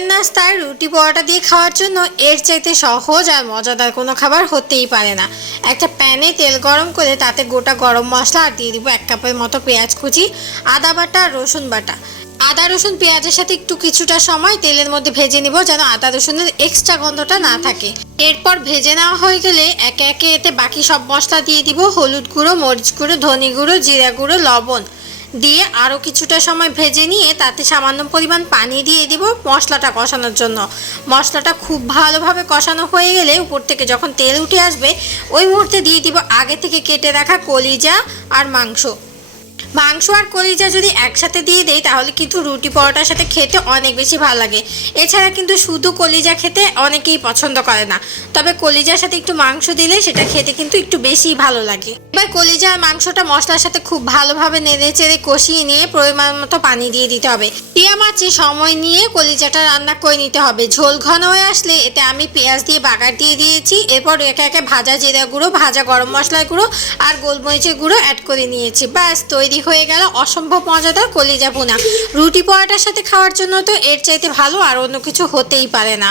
চায়ের নাস্তায় রুটি পরোটা দিয়ে খাওয়ার জন্য এর চাইতে সহজ আর মজাদার কোনো খাবার হতেই পারে না। একটা প্যানে তেল গরম করে তাতে গোটা গরম মশলা আর দিয়ে দিব 1 কাপের মতো পেঁয়াজ কুচি, আদা বাটা আর রসুন বাটা। আদা রসুন পেঁয়াজের সাথে একটু কিছুটা সময় তেলের মধ্যে ভেজে নিব যেন আদা রসুনের এক্সট্রা গন্ধটা না থাকে। এরপর ভেজে নেওয়া হয়ে গেলে একে একে এতে বাকি সব মশলা দিয়ে দিব। হলুদ গুঁড়ো, মরিচ গুঁড়ো, ধনে গুঁড়ো, জিরা গুঁড়ো, লবণ দিয়ে আরও কিছুটা সময় ভেজে নিয়ে তাতে সামান্য পরিমাণ পানি দিয়ে দিব মশলাটা কষানোর জন্য। মশলাটা খুব ভালোভাবে কষানো হয়ে গেলে উপর থেকে যখন তেল উঠে আসবে ওই মুহূর্তে দিয়ে দিব আগে থেকে কেটে রাখা কলিজা আর মাংস আর কলিজা যদি একসাথে দিয়ে দেই তাহলে কিন্তু রুটি পরোটার সাথে খেতে অনেক বেশি ভালো লাগে। এছাড়া কিন্তু শুধু কলিজা খেতে অনেকেই পছন্দ করে না, তবে কলিজার সাথে একটু মাংস দিলে সেটা খেতে কিন্তু একটু বেশি ভালো লাগে। এবার কলিজা আর মাংসটা মশলার সাথে খুব ভালোভাবে নেড়ে চেড়ে কষিয়ে নিয়ে পরিমাণ মতো পানি দিয়ে দিতে হবে। টিয়া মাছে সময় নিয়ে কলিজাটা রান্না করে নিতে হবে। ঝোল ঘন হয়ে আসলে এতে আমি পেঁয়াজ দিয়ে বাগার দিয়ে দিয়েছি। এরপর একে একে ভাজা জিরা গুঁড়ো, ভাজা গরম মশলার গুঁড়ো আর গোলমরিচের গুঁড়ো অ্যাড করে নিয়েছি। ব্যাস তৈরি হয়ে গেল অসম্ভব মজাদার কলিজা ভুনা। রুটি পরোটার সাথে খাওয়ার জন্য তো এর চাইতে ভালো আর অন্য কিছু হতেই পারে না।